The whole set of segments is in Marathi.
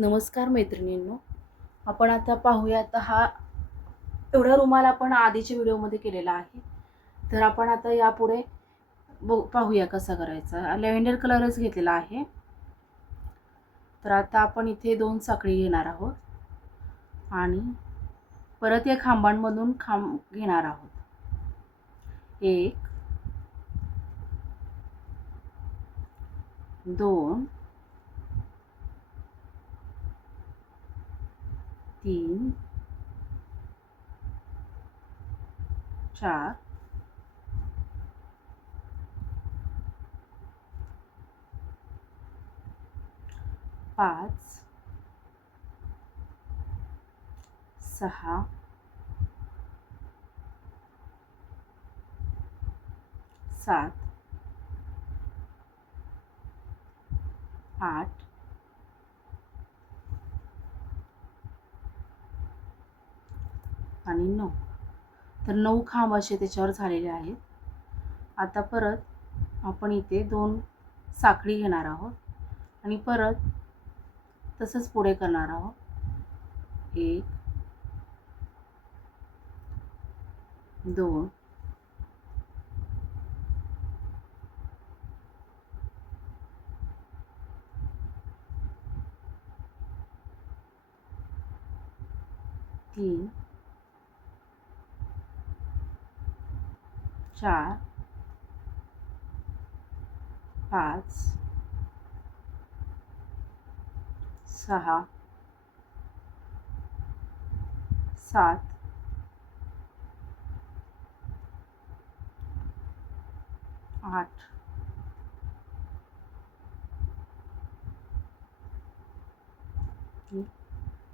नमस्कार मैत्रिणींनो. आपण आता पाहूया, आता हा एवढा रुमाल आपण आधीच्या व्हिडिओमध्ये केलेला आहे. तर आपण आता यापुढे पाहूया कसा करायचा. लॅव्हेंडर कलरच घेतलेला आहे. तर आता आपण इथे 2 साखळी घेणार आहोत आणि परत या खांबांमधून खांब घेणार आहोत. 1 2 3 4 5 6 7 8 आणि 9. तर 9 खांब असे त्याच्यावर झालेले आहेत. आता परत आपण इथे 2 साखळी घेणार आहोत आणि परत तसंच पुढे करणार आहोत. 1 2 3 4 5 6 7 8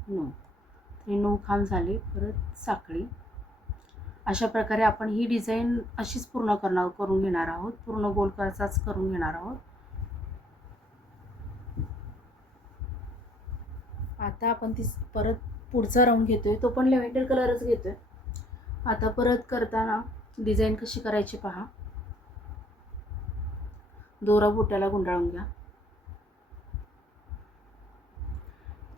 9. हे 9 खांब झाले. परत साखळी. अशा प्रकारे आपण ही डिझाईन अशीच करून घेणार आहोत. पूर्ण गोल कराचाच करून घेणार आहोत. आता आपण ती परत पुढचा राऊंड घेतोय, तो पण लॅव्हेंडर कलरच घेतोय. आता परत करताना डिझाईन कशी करायची पहा. दोरा बुट्याला गुंडाळून घ्या.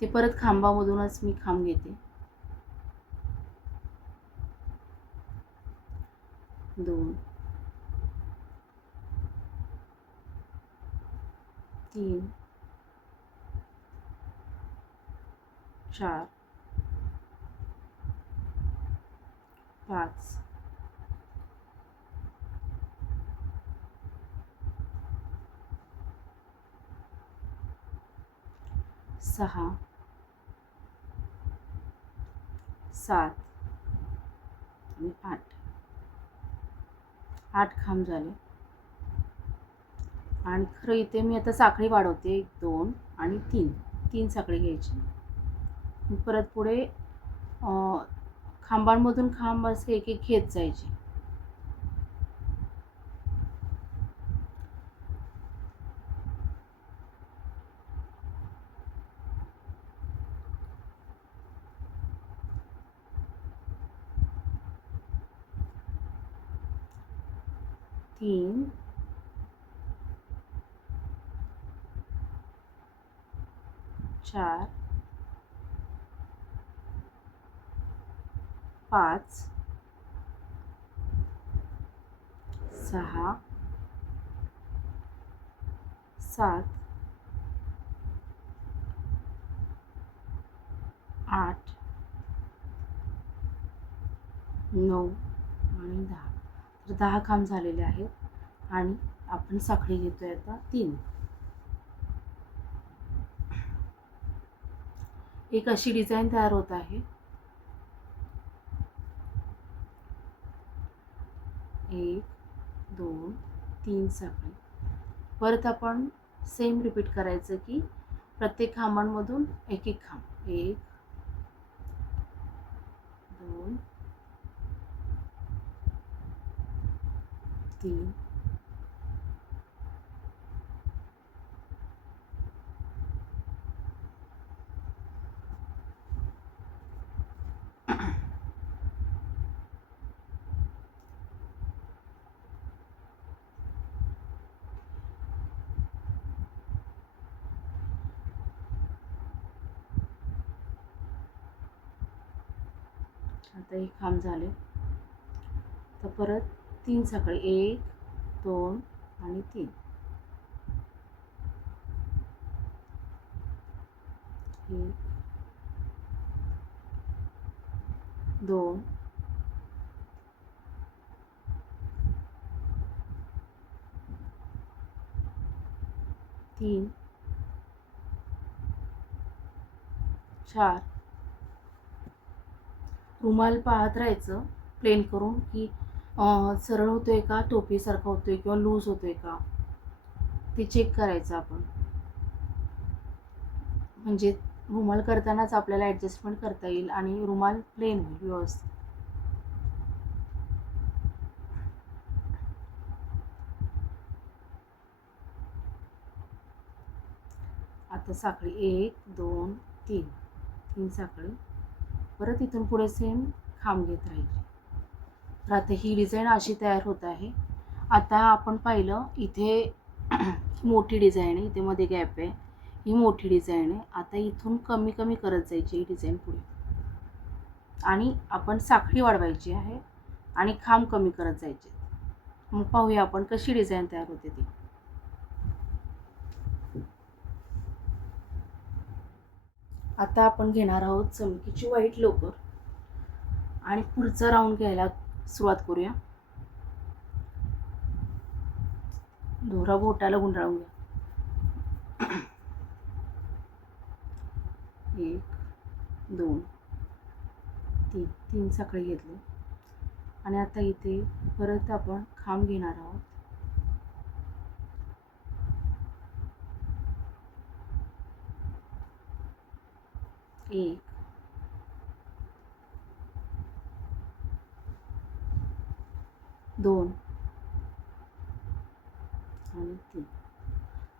ते परत खांबामधूनच मी खांब घेते. 2 3 4 5 6 7 आणि 8 खांब झाले. आणि खरं इथे मी आता साखळी वाढवते. 1 2 आणि 3 साखळी घ्यायची. परत पुढे खांबांमधून खांब असे एक एक घेत जायचे. तीन 4 5 6 7 8 9 आणि 10. तर 10 खांब झालेले आहेत आणि आपण साखळी घेतोय आता 3. एक अशी डिझाईन तयार होत आहे. 1 2 3 साखळी. परत आपण सेम रिपीट करायचं की प्रत्येक खांबांमधून एक एक खांब. 1 2 3 आता हे खांब झाले. तर परत 3 साखळी, 1 2 आणि 3. 1 2 3 4. रुमाल पाहत राहायचं प्लेन करून की सरळ होतोय का, टोपीसारखा होतोय किंवा लूज होतोय का, ते चेक करायचं आपण. म्हणजे रुमाल करतानाच आपल्याला ॲडजस्टमेंट करता येईल आणि रुमाल प्लेन होईल व्यवस्थित. आता साखळी 1 2 3, 3 साखळी. परत इथून पुढे सेम खांब घेत राहायचे. तर आता ही डिझाईन अशी तयार होत आहे. आता आपण पाहिलं इथे मोठी डिझाईन आहे, इथे मध्ये गॅप आहे, ही मोठी डिझाईन आहे. आता इथून कमी कमी करत जायची ही डिझाईन पुढे, आणि आपण साखळी वाढवायची आहे आणि खांब कमी करत जायचे. मग पाहूया आपण कशी डिझाईन तयार होते ती. आता आपण घेणार आहोत चमकीची व्हाईट लोकर आणि पुढचा राऊंड घ्यायला सुरुवात करूया. दोरा बोटाला गुंडाळून घ्या. 1 2 3, 3 साखळी घेतली. आणि आता इथे परत आपण खांब घेणार आहोत. 1 2 आणि 3.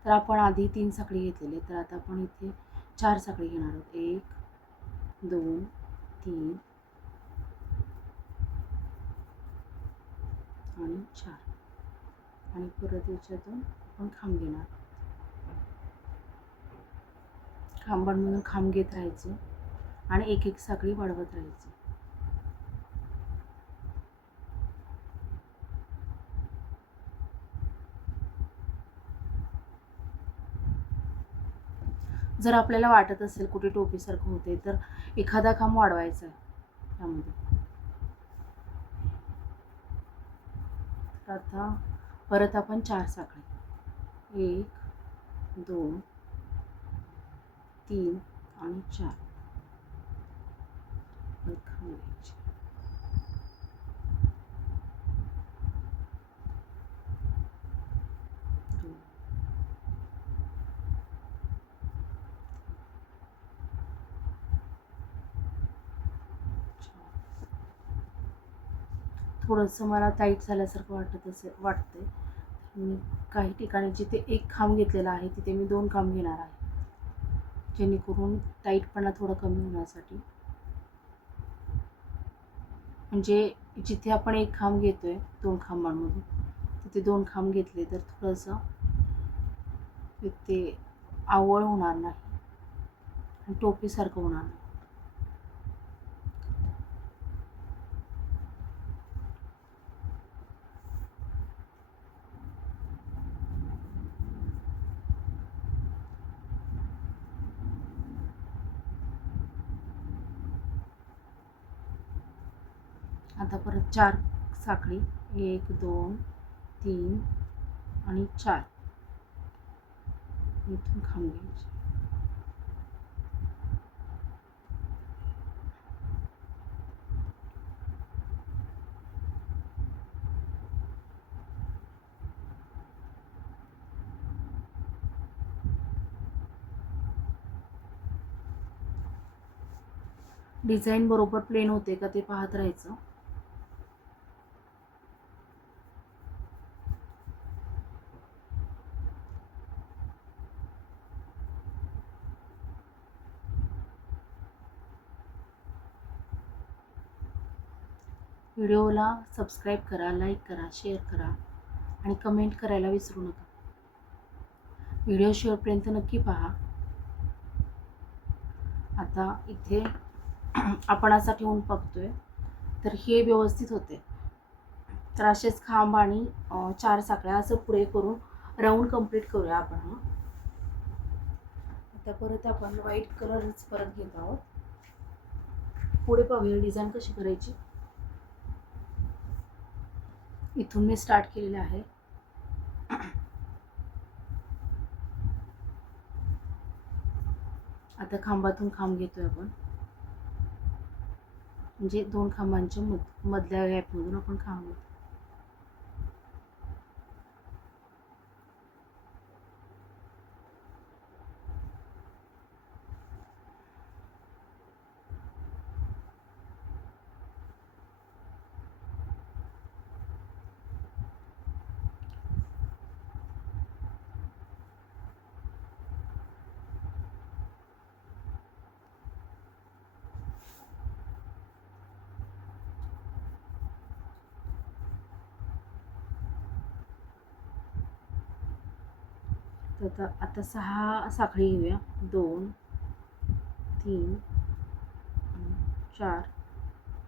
तर आपण आधी 3 साखळी घेतलेली, तर आता आपण इथे 4 साखळी घेणार आहोत. 1 2 3 आणि 4. आणि परत याच्यातून आपण खांब घेणार. खांबांमधून खांब घेत राहायचे आणि एक एक साखळी वाढवत राहायची. जर आपल्याला वाटत असेल कुठे टोपीसारखं होते तर एखादा खांब वाढवायचा आहे त्यामध्ये. आता परत आपण 4 साखळी, 1 2 3 आणि 4 खांब घ्यायचे. थोडंसं मला टाईट झाल्यासारखं वाटतंय. मी काही ठिकाणी जिथे एक खांब घेतलेला आहे तिथे मी 2 खांब घेणार आहे, जेणेकरून टाईटपणा थोडा कमी होण्यासाठी. म्हणजे जिथे आपण एक खांब घेतोय 2 खांबांमधून, तिथे 2 खांब घेतले तर थोडंसं ते आवळ होणार नाही आणि टोपीसारखं होणार नाही. आता परत 4 साखळी, 1 2 3 आणि 4. इथून खांब घ्यायचे. डिझाईन बरोबर प्लेन होते का ते पाहत राहायचं. व्हिडिओला सबस्क्राईब करा, लाईक करा, शेअर करा आणि कमेंट करायला विसरू नका. व्हिडिओ शेवटपर्यंत नक्की पहा. आता इथे आपण असा ठेवून बघतोय तर हे व्यवस्थित होते. तर असेच खांब आणि 4 साखळ्या असं पुढे करून राऊंड कंप्लीट करूया आपण. आता परत आपण व्हाईट कलरच परत घेत आहोत. पुढे पाहूया डिझाईन कशी करायची. इथून मी स्टार्ट केलेलं आहे. आता खांबातून खांब घेतोय आपण, म्हणजे 2 खांबांच्या मधल्या गॅपमधून आपण खांब घेतो. तर आता 6 साखळी घेऊया. 2 3 4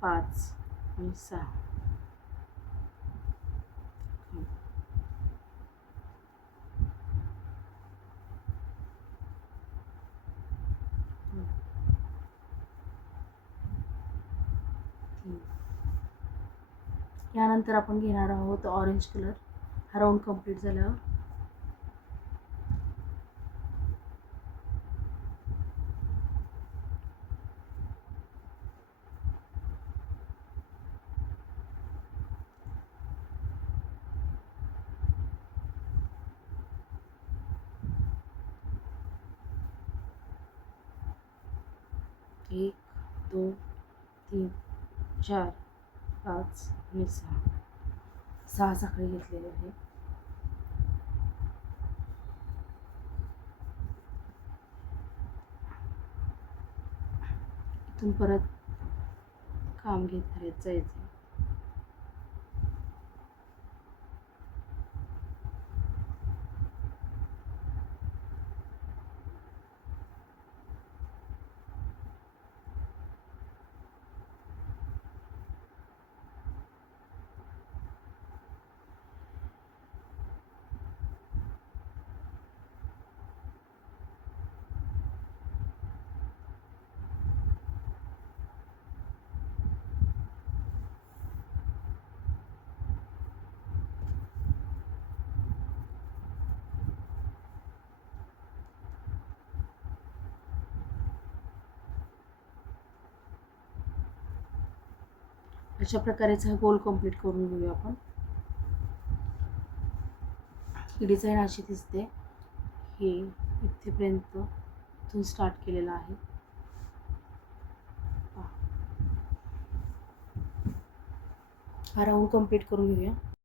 5 आणि 6. यानंतर आपण घेणार आहोत ऑरेंज कलर. हा राऊंड कंप्लीट झाल्यावर 1 2 3 4 5 आणि 6 साखळी घेतलेली आहे. इथून परत खांब घेत जायचं. अशा प्रकारेच हा गोल कंप्लीट करून घेऊया आपण. ही डिझाईन अशी दिसते. हे इथेपर्यंत इथून स्टार्ट केलेलं आहे. हा राऊंड कंप्लीट करून घेऊया.